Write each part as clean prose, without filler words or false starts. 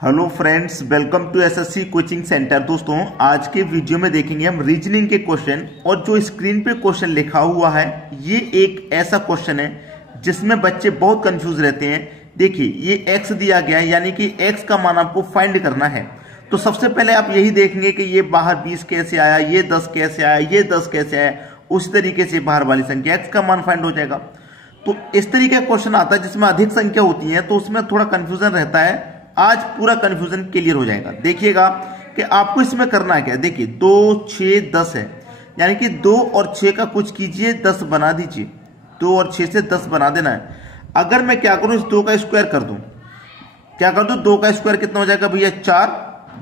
Hello friends, welcome to SSC coaching centre. दोस्तों, आज के वीडियो में देखेंगे हम रीजनिंग के क्वेश्चन। और जो स्क्रीन पे क्वेश्चन लिखा हुआ है ये एक ऐसा क्वेश्चन है जिसमें बच्चे बहुत कंफ्यूज रहते हैं। देखिए, ये x दिया गया है, यानी कि x का मान आपको फाइंड करना है। तो सबसे पहले आप यही देखेंगे कि ये बाहर 20 कैसे आया, ये 10 कैसे आया, ये 10 कैसे आया। उस तरीके से बाहर वाली संख्या x का मान फाइंड हो जाएगा। तो इस तरीके का क्वेश्चन आता है जिसमें अधिक संख्या होती है तो उसमें थोड़ा कंफ्यूजन रहता है। आज पूरा कंफ्यूजन क्लियर हो जाएगा। देखिएगा कि आपको इसमें करना क्या है। देखिए, 2, 6, 10 है, यानी कि 2 और 6 का कुछ कीजिए, 10 बना दीजिए। 2 और 6 से 10 बना देना है। अगर मैं क्या करूं, इस 2 का स्क्वायर कर दूं, क्या कर दूं, 2 का स्क्वायर कितना हो जाएगा भैया, 4।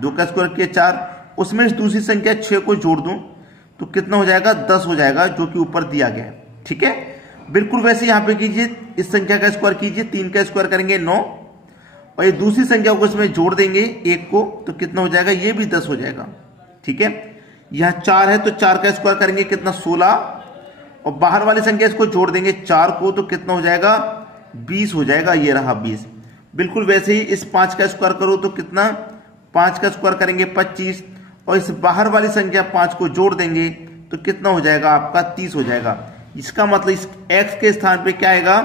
2 का स्क्वायर किया 4, उसमें इस दूसरी संख्या 6 को जोड़ दूं तो कितना हो जाएगा, 10 हो जाएगा, जो कि ऊपर दिया गया है। ठीक है, बिल्कुल वैसे यहां पे कीजिए, इस संख्या का स्क्वायर कीजिए, 3 का स्क्वायर करेंगे 9, और ये दूसरी संख्या को इसमें जोड़ देंगे 1 को तो कितना हो जाएगा, ये भी 10 हो जाएगा। ठीक है, यहां 4 है तो 4 का स्क्वायर करेंगे कितना, 16, और बाहर वाली संख्या इसको जोड़ देंगे 4 को तो कितना हो जाएगा, 20 हो जाएगा। ये रहा 20। बिल्कुल वैसे ही इस 5 का स्क्वायर करो तो कितना, 5 का स्क्वायर करेंगे 25, और इस बाहर वाली संख्या 5 को जोड़ देंगे तो कितना हो जाएगा, आपका 30 हो जाएगा। इसका मतलब इस x के स्थान पे क्या आएगा,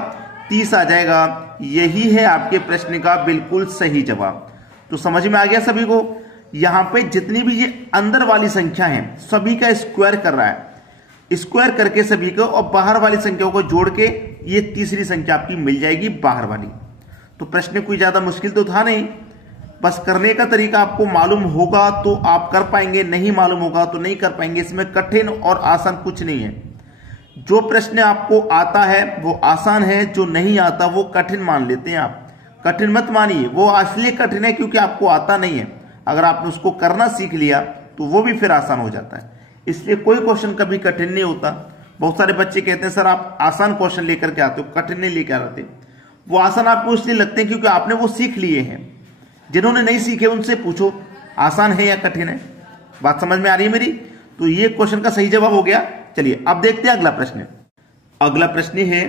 30 आ जाएगा। यही है आपके प्रश्न का बिल्कुल सही जवाब। तो समझ में आ गया सभी को। यहां पे जितनी भी ये अंदर वाली संख्या है सभी का स्क्वायर कर रहा है, स्क्वायर करके सभी को, और बाहर वाली संख्याओं को जोड़ के ये तीसरी संख्या आपकी मिल जाएगी बाहर वाली। तो प्रश्न कोई ज्यादा मुश्किल तो था नहीं, बस करने का तरीका आपको मालूम होगा तो आप कर पाएंगे, नहीं मालूम होगा तो नहीं कर पाएंगे। इसमें कठिन और आसान कुछ नहीं है। जो प्रश्न आपको आता है वो आसान है, जो नहीं आता वो कठिन मान लेते हैं आप। कठिन मत मानिए, वो इसलिए कठिन है क्योंकि आपको आता नहीं है। अगर आपने उसको करना सीख लिया तो वो भी फिर आसान हो जाता है। इसलिए कोई क्वेश्चन कभी कठिन नहीं होता। बहुत सारे बच्चे कहते हैं सर आप आसान क्वेश्चन लेकर के आते हो, कठिन नहीं लेकर आते। वो आसान आपको इसलिए लगते हैं क्योंकि आपने वो सीख लिए हैं। जिन्होंने नहीं सीखे उनसे पूछो आसान है या कठिन है। बात समझ में आ रही है मेरी। तो ये क्वेश्चन का सही जवाब हो गया। चलिए अब देखते हैं अगला प्रश्न। अगला प्रश्न है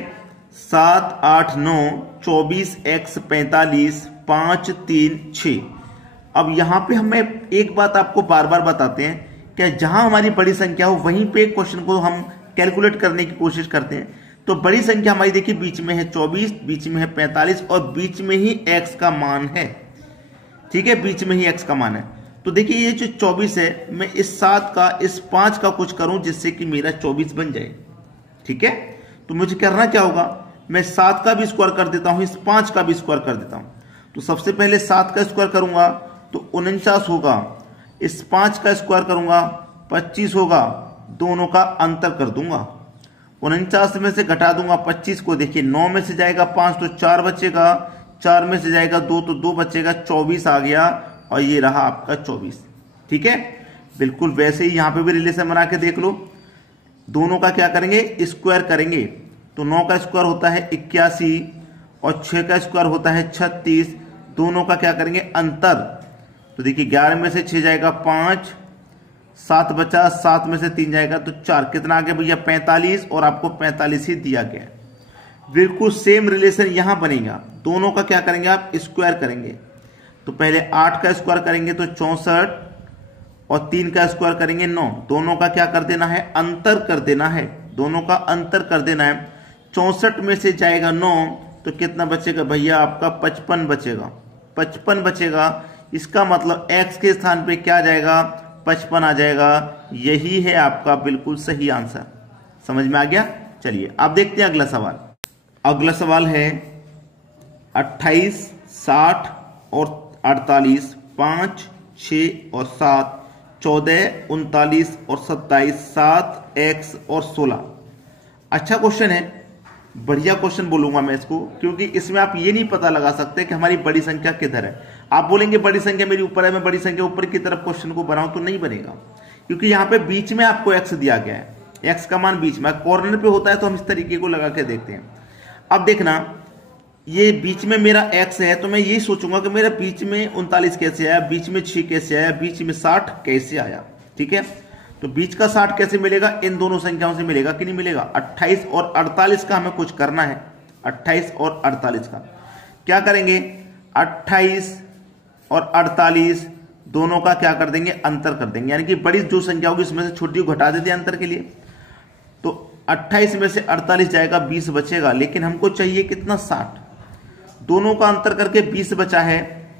7, 8, 9, 24, x 45, 5, 3, 6। अब यहां पे हमें एक बात आपको बार बार बताते हैं कि जहां हमारी बड़ी संख्या हो वहीं पे क्वेश्चन को हम कैलकुलेट करने की कोशिश करते हैं। तो बड़ी संख्या हमारी देखिए बीच में है 24, बीच में है 45 और बीच में ही x का मान है। ठीक है, बीच में ही x का मान है। तो देखिए ये जो 24 है, मैं इस 7 का, इस 5 का कुछ करूं जिससे कि मेरा 24 बन जाए। ठीक है, तो मुझे करना क्या होगा, मैं 7 का भी स्क्वायर कर देता हूं, इस 5 का भी स्क्वायर कर देता हूं। तो सबसे पहले 7 का स्क्वायर करूंगा तो 49 होगा, इस 5 का स्क्वायर करूंगा 25 होगा, दोनों का अंतर कर दूंगा। 49 में से घटा दूंगा 25 को, देखिए 9 में से जाएगा 5 तो 4 बचेगा, 4 में से जाएगा 2 तो 2 बचेगा, 24 आ गया, और ये रहा आपका 24। ठीक है, बिल्कुल वैसे ही यहां पे भी रिलेशन बना के देख लो। दोनों का क्या करेंगे, स्क्वायर करेंगे। तो 9 का स्क्वायर होता है 81 और 6 का स्क्वायर होता है 36। दोनों का क्या करेंगे, अंतर। तो देखिए 11 में से 6 जाएगा 5, 7 बचा, 7 में से 3 जाएगा तो 4। कितना आ गया भैया, 45, और आपको 45 ही दिया गया। बिल्कुल सेम रिलेशन यहां बनेगा। दोनों का क्या करेंगे, आप स्क्वायर करेंगे। तो पहले 8 का स्क्वायर करेंगे तो 64, और 3 का स्क्वायर करेंगे 9। दोनों का क्या कर देना है, अंतर कर देना है। दोनों का अंतर कर देना है। 64 में से जाएगा 9 तो कितना बचेगा भैया, आपका 55 बचेगा। 55 बचेगा, इसका मतलब x के स्थान पे क्या जाएगा, 55 आ जाएगा। यही है आपका बिल्कुल सही आंसर। समझ में आ गया। चलिए अब देखते हैं अगला सवाल। अगला सवाल है 28, 60 और 48, 5, 6 और 7, 14, 39 और 27, 7, x और 16। अच्छा क्वेश्चन है, बढ़िया क्वेश्चन बोलूंगा मैं इसको, क्योंकि इसमें आप ये नहीं पता लगा सकते कि हमारी बड़ी संख्या किधर है। आप बोलेंगे बड़ी संख्या मेरी ऊपर है, मैं बड़ी संख्या ऊपर की तरफ क्वेश्चन को बनाऊं तो नहीं बनेगा, क्योंकि यहाँ पे बीच में आपको x दिया गया है। x का मान बीच में, कॉर्नर पे होता है तो हम इस तरीके को लगा के देखते हैं। अब देखना, ये बीच में मेरा x है तो मैं यही सोचूंगा कि मेरा बीच में 39 कैसे आया, बीच में 6 कैसे आया, बीच में 60 कैसे आया। ठीक है, तो बीच का 60 कैसे मिलेगा, इन दोनों संख्याओं से मिलेगा कि नहीं मिलेगा। 28 और 48 का हमें कुछ करना है। 28 और 48 का क्या करेंगे, 28 और 48 दोनों का क्या कर देंगे, अंतर कर देंगे, यानी कि बड़ी जो संख्या होगी उसमें से छोटी को घटा देते हैं अंतर के लिए। तो 28 में से 48 जाएगा, 20 बचेगा, लेकिन हमको चाहिए कितना, 60। दोनों का अंतर करके 20 बचा है।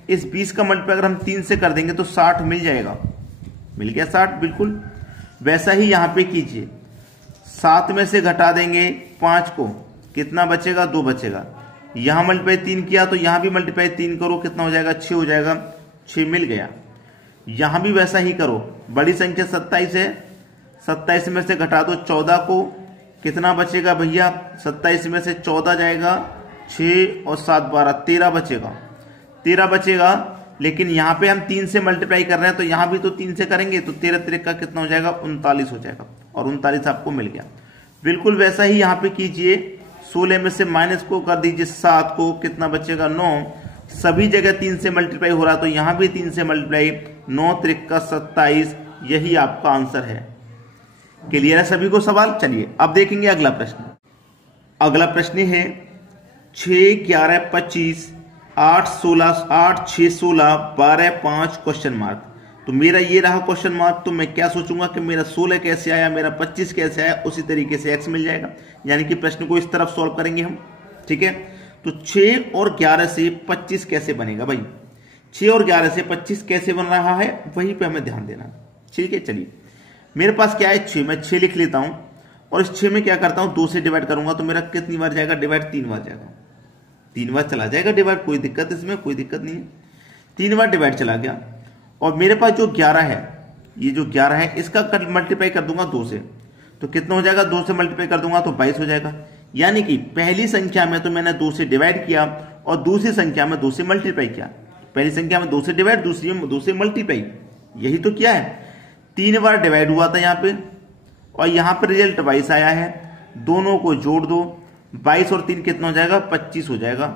इस 20 का मल्टीप्लाई अगर हम 3 से कर देंगे तो 60 मिल जाएगा। मिल गया 60, बिल्कुल वैसा ही यहां पे कीजिए। 7 में से घटा देंगे 5 को, कितना बचेगा, 2 बचेगा। यहां मल्टीप्लाई 3 किया तो यहां भी मल्टीप्लाई 3 करो, कितना हो जाएगा, 6 हो जाएगा, 6 मिल गया। यहां भी वैसा ही करो, बड़ी संख्या 27 है, 27 में से घटा दो 14 को, कितना बचेगा भैया, 27 में से 14 जाएगा, 6 और 7 12, 13 बचेगा, 13 बचेगा। लेकिन यहाँ पे हम 3 से मल्टीप्लाई कर रहे हैं तो यहाँ भी तो 3 से करेंगे, तो 13 13 का कितना हो जाएगा, 39 हो जाएगा, और 39 आपको मिल गया। बिल्कुल वैसा ही यहाँ पे कीजिए, 16 में से माइनस को कर दीजिए 7 को, कितना बचेगा, 9। सभी जगह 3 से मल्टीप्लाई हो रहा तो यहाँ भी 3 से मल्टीप्लाई, 9 3 का 27, यही आपका आंसर है। क्लियर है सभी को सवाल। चलिए अब देखेंगे अगला प्रश्न। अगला प्रश्न है 6 11 25 8 16 8 6 16 12 5 क्वेश्चन मार्क। तो मेरा ये रहा क्वेश्चन मार्क, तो मैं क्या सोचूंगा कि मेरा 16 कैसे आया, मेरा 25 कैसे आया, उसी तरीके से x मिल जाएगा, यानी कि प्रश्न को इस तरफ सॉल्व करेंगे हम। ठीक है, तो 6 और 11 से 25 कैसे बनेगा भाई, 6 और 11 से 25 कैसे बन रहा है, वहीं पे हमें ध्यान देना। ठीक है, चलिए मेरे पास क्या है 6, मैं 6 लिख लेता हूं, और इस 6 में क्या करता हूं, 2 से डिवाइड करूंगा तो मेरा कितनी बार जाएगा डिवाइड, 3 बार जाएगा, 3 बार चला जाएगा डिवाइड, कोई दिक्कत इसमें, कोई दिक्कत नहीं है, 3 बार डिवाइड चला गया। और मेरे पास जो 11 है, ये जो 11 है इसका मल्टीप्लाई कर दूंगा 2 से, तो कितना हो जाएगा, 2 से मल्टीप्लाई कर दूंगा तो 22 हो जाएगा। यानी कि पहली संख्या में तो मैंने 2 से डिवाइड किया और दूसरी संख्या में 2 से मल्टीप्लाई किया। पहली संख्या में 2 से डिवाइड, दूसरी में 2 से मल्टीप्लाई, यही तो किया है। 3 बार डिवाइड हुआ था यहाँ पे, और यहाँ पे रिजल्ट 22 आया है। दोनों को जोड़ दो, 22 और 3 कितना हो जाएगा, 25 हो जाएगा,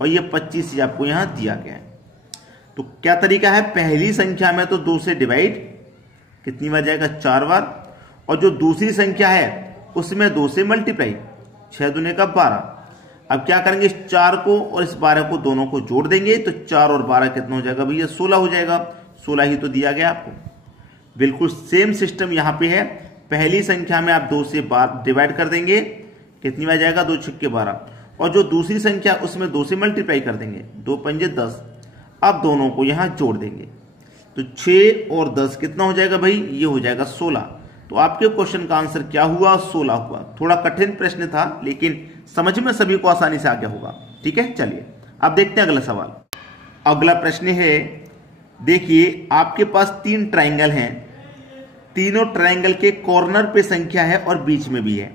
और ये 25 ही आपको यहाँ दिया गया है। तो क्या तरीका है, पहली संख्या में तो 2 से डिवाइड कितनी बार जाएगा, 4 बार, और जो दूसरी संख्या है उसमें 2 से मल्टीप्लाई, 6 दूने का 12। अब क्या करेंगे, इस 4 को और इस 12 को दोनों को जोड़ देंगे, तो 4 और 12 कितना हो जाएगा भैया, 16 हो जाएगा। 16 ही तो दिया गया आपको। बिल्कुल सेम सिस्टम यहां पे है, पहली संख्या में आप 2 से डिवाइड कर देंगे, कितनी बार जाएगा, 2 6 12, और जो दूसरी संख्या उसमें 2 से मल्टीप्लाई कर देंगे, 2 5 10। अब दोनों को यहां जोड़ देंगे, तो 6 और 10 कितना हो जाएगा भाई, ये हो जाएगा 16। तो आपके क्वेश्चन का आंसर क्या हुआ, 16 हुआ। थोड़ा कठिन प्रश्न था, लेकिन समझ में सभी को आसानी से आ गया होगा। ठीक है, चलिए अब देखते हैं अगला सवाल। अगला प्रश्न है, देखिए आपके पास 3 ट्राइंगल हैं, तीनों ट्राइंगल के कॉर्नर पे संख्या है और बीच में भी है।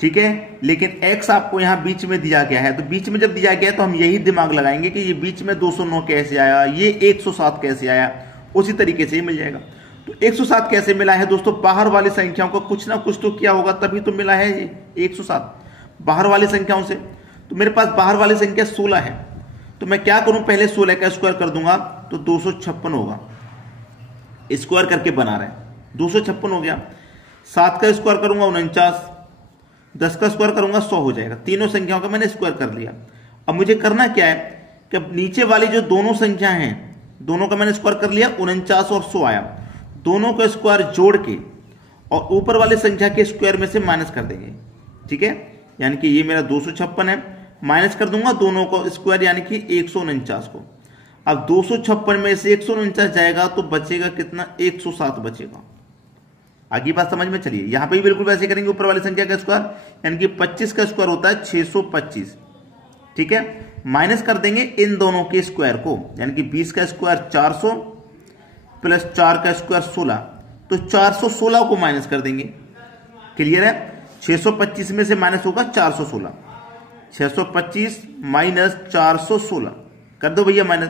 ठीक है, लेकिन x आपको यहां बीच में दिया गया है, तो बीच में जब दिया गया तो हम यही दिमाग लगाएंगे कि ये बीच में 209 कैसे आया, ये 107 कैसे आया, उसी तरीके से ही मिल जाएगा। तो 107 कैसे मिला है दोस्तों, बाहर वाली संख्याओं का कुछ ना कुछ तो किया होगा, तभी तो मिला है ये 107 बाहर वाली संख्याओं से। तो मेरे पास बाहर वाली संख्या 16 है, तो मैं क्या करूं, पहले 16 का स्क्वायर कर दूंगा तो 256 होगा, स्क्वायर करके बना रहे हैं, 256 हो गया। 7 का स्क्वायर करूंगा 49, 10 का स्क्वायर करूंगा 100 हो जाएगा। तीनों संख्याओं का मैंने स्क्वायर कर लिया। अब मुझे करना क्या है कि नीचे वाली जो दोनों संख्या हैं, दोनों का मैंने स्क्वायर कर लिया, 49 और 100 आया, दोनों का स्क्वायर जोड़ के और ऊपर वाली संख्या के स्क्वायर में से माइनस कर देंगे। ठीक है, यानी कि ये मेरा 256 है, माइनस कर दूंगा दोनों को स्क्वायर, यानी कि 149 को। अब 256 में से 149 जाएगा तो बचेगा कितना, 107 बचेगा। आगे बात समझ में चलिए, यहां पे भी बिल्कुल वैसे करेंगे, ऊपर वाली संख्या का स्क्वायर, यानी कि 25 का स्क्वायर होता है 625। ठीक है, माइनस कर देंगे इन दोनों के स्क्वायर को, यानी कि 20 का स्क्वायर 400 प्लस 4 का स्क्वायर 16, तो 416 को माइनस कर देंगे। क्लियर है, 625 में से माइनस होगा 416, 625 माइनस 416 कर दो भैया माइनस।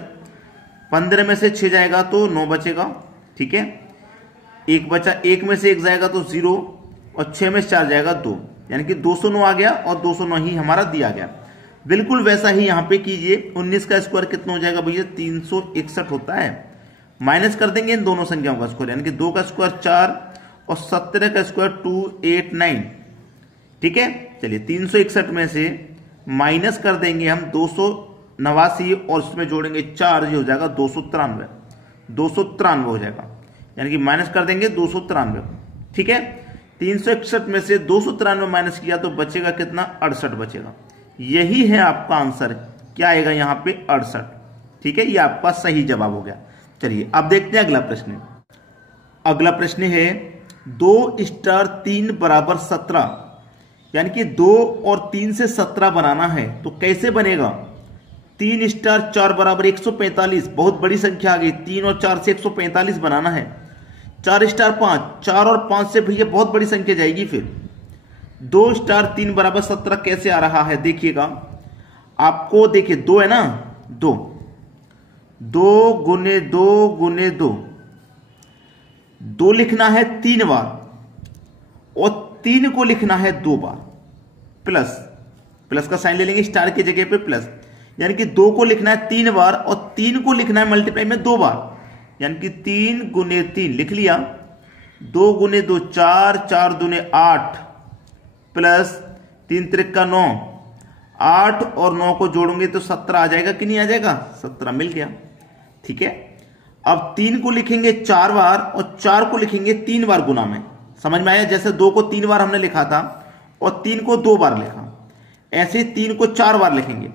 15 में से 6 जाएगा तो 9 बचेगा। ठीक है, 1 बचा, 1 में से 1 जाएगा तो 0, और 6 में से 4 जाएगा 2, यानी कि 209 आ गया, और 209 ही हमारा दिया गया। बिल्कुल वैसा ही यहां पे कीजिए। 19 का स्क्वायर कितना हो जाएगा भैया, 361 होता है। माइनस कर देंगे इन दोनों संख्याओं का स्क्वायर, यानी कि 2 का स्क्वायर 4 और 17 का स्क्वायर 289। ठीक है, चलिए 361 में से माइनस कर देंगे हम 89 और उसमें जोड़ेंगे 4, ये हो जाएगा 293, 293 हो जाएगा, यानी कि माइनस कर देंगे 293। ठीक है, 361 में से 293 माइनस किया तो बचेगा कितना, 68 बचेगा। यही है आपका आंसर, क्या आएगा यहाँ पे 68। ठीक है, ये आपका सही जवाब हो गया। चलिए अब देखते हैं अगला प्रश्न। अगला प्रश्न है 2 स्टार 3 बराबर 17, यानी कि 2 और 3 से 17 बनाना है तो कैसे बनेगा। 3 स्टार 4 बराबर 145, बहुत बड़ी संख्या आ गई, 3 और 4 से 145 बनाना है। 4 स्टार 5, 4 और 5 से भैया बहुत बड़ी संख्या जाएगी। फिर 2 स्टार 3 बराबर 17 कैसे आ रहा है, देखिएगा आपको, देखिए 2 है ना, 2 गुने 2 गुने 2, 2 लिखना है 3 बार और 3 को लिखना है 2 बार, प्लस का साइन ले लेंगे स्टार की जगह पे प्लस, यानी कि 2 को लिखना है 3 बार और 3 को लिखना है मल्टीप्लाई में 2 बार, यानी कि 3 गुने 3 लिख लिया, 2 गुने 2 4, 4 दूने 8 प्लस 3 त्रिका 9, 8 और 9 को जोड़ोगे तो 17 आ जाएगा कि नहीं आ जाएगा, 17 मिल गया। ठीक है, अब 3 को लिखेंगे 4 बार और 4 को लिखेंगे 3 बार गुना में, समझ में आया। जैसे 2 को 3 बार हमने लिखा था और 3 को 2 बार लिखा, ऐसे 3 को 4 बार लिखेंगे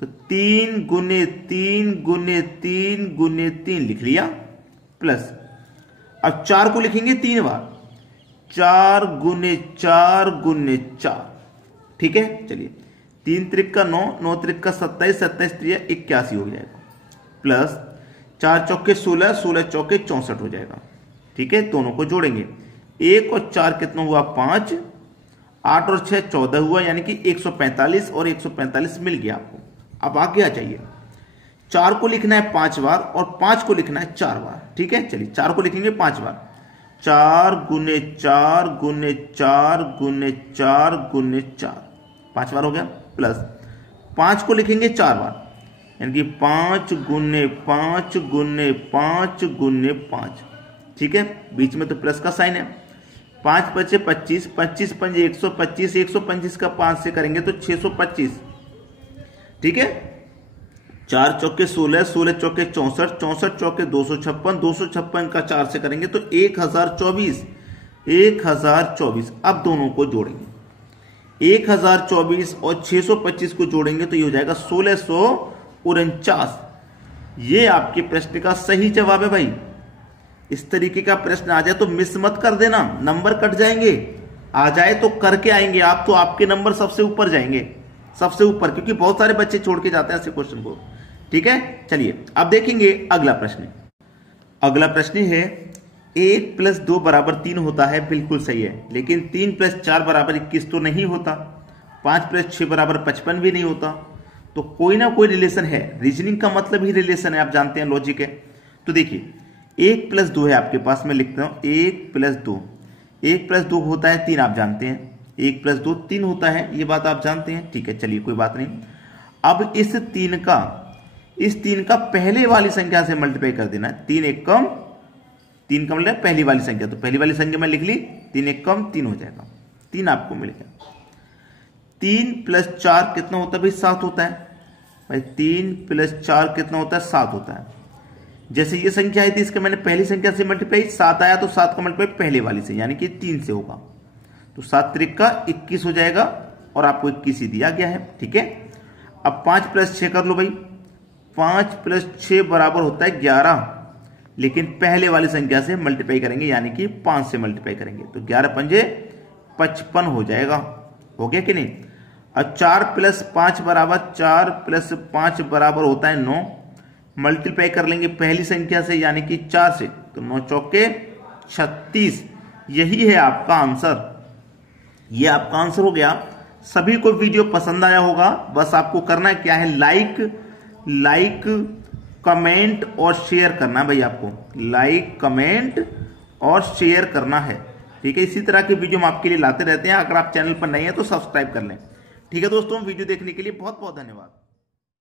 तो 3 गुने 3 गुने 3 गुने 3 लिख लिया, प्लस अब 4 को लिखेंगे 3 बार, 4 गुने 4 गुने 4। ठीक है, चलिए 3 त्रिका 9, 9 त्रिका 27, 27 त्रिया 81 हो जाएगा, प्लस 4 चौके 16, 16 चौके 64 हो जाएगा। ठीक है, दोनों को जोड़ेंगे, 1 और 4 कितना हुआ 5, 8 और 6 14 हुआ, यानी कि 145 और 145 मिल गया आपको। अब आगे आ जाइए, 4 को लिखना है 5 बार और 5 को लिखना है 4 बार। ठीक है, चलिए 4 को लिखेंगे 5 बार, 4 गुने 4 गुने 4 गुने 4 गुने 4, 5 बार हो गया, प्लस 5 को लिखेंगे 4 बार, यानी कि 5 गुने 5 गुने 5 गुने 5। ठीक है, बीच में तो प्लस का साइन है, 5 बचे 25, 25 पंजे 125, 125 का 5 से करेंगे तो 625। ठीक है, 4 चौके 16, 16 चौके 64, 64 चौके 256, 256 का 4 से करेंगे तो 1024, 1024। अब दोनों को जोड़ेंगे, 1024 और 625 को जोड़ेंगे तो ये हो जाएगा 1649। ये आपके प्रश्न का सही जवाब है भाई। इस तरीके का प्रश्न आ जाए तो मिस मत कर देना, नंबर कट जाएंगे, आ जाए तो करके आएंगे आप, तो आपके नंबर सबसे ऊपर जाएंगे, सबसे ऊपर, क्योंकि बहुत सारे बच्चे छोड़ के जाते हैं ऐसे क्वेश्चन को। ठीक है, चलिए अब देखेंगे अगला प्रश्न। अगला प्रश्न है 1 + 2 बराबर 3 होता है, बिल्कुल सही है, लेकिन 3 + 4 बराबर 21 तो नहीं होता, 5 + 6 बराबर 55 भी नहीं होता, तो कोई ना कोई रिलेशन है। रीजनिंग का मतलब ही रिलेशन है, आप जानते हैं, लॉजिक है। तो देखिए 1 + 2 है आपके पास, मैं लिखता हूं 1 + 2, 1 + 2 होता है 3, आप जानते हैं, 1 + 2 3 होता है, ये बात आप जानते हैं। ठीक है, चलिए कोई बात नहीं। अब इस 3 का पहले वाली संख्या से मल्टीप्लाई कर देना है, 3 1 कम 3 का मतलब पहली वाली संख्या, तो पहली वाली संख्या में लिख ली, 3 1 कम 3 हो जाएगा, 3 आपको मिल गया। 3 + 4 कितना होता है भाई, 7 होता है भाई, 3 + 4 कितना होता है, 7 होता है। जैसे ये संख्या आई थी, इसका मैंने पहली संख्या से मल्टीप्लाई, 7 आया तो 7 का मल्टीप्लाई पहले वाली से, यानी कि 3 से होगा, तो 7 त्रिका 21 हो जाएगा और आपको 21 ही दिया गया है। ठीक है, अब 5 + 6 कर लो भाई, 5 + 6 बराबर होता है 11, लेकिन पहले वाली संख्या से मल्टीप्लाई करेंगे, यानी कि 5 से मल्टीप्लाई करेंगे तो 11 पंजे 55 हो जाएगा। हो गया कि नहीं। अब 4 + 5 बराबर 4 + 5 बराबर होता है 9, मल्टीप्लाई कर लेंगे पहली संख्या से, यानी कि 4 से, तो 9 चौके 36। यही है आपका आंसर, ये आपका आंसर हो गया। सभी को वीडियो पसंद आया होगा, बस आपको करना क्या है, लाइक कमेंट और शेयर करना भाई, आपको लाइक कमेंट और शेयर करना है। ठीक है, इसी तरह के वीडियो हम आपके लिए लाते रहते हैं, अगर आप चैनल पर नए हैं तो सब्सक्राइब कर लें। ठीक है दोस्तों, वीडियो देखने के लिए बहुत बहुत धन्यवाद।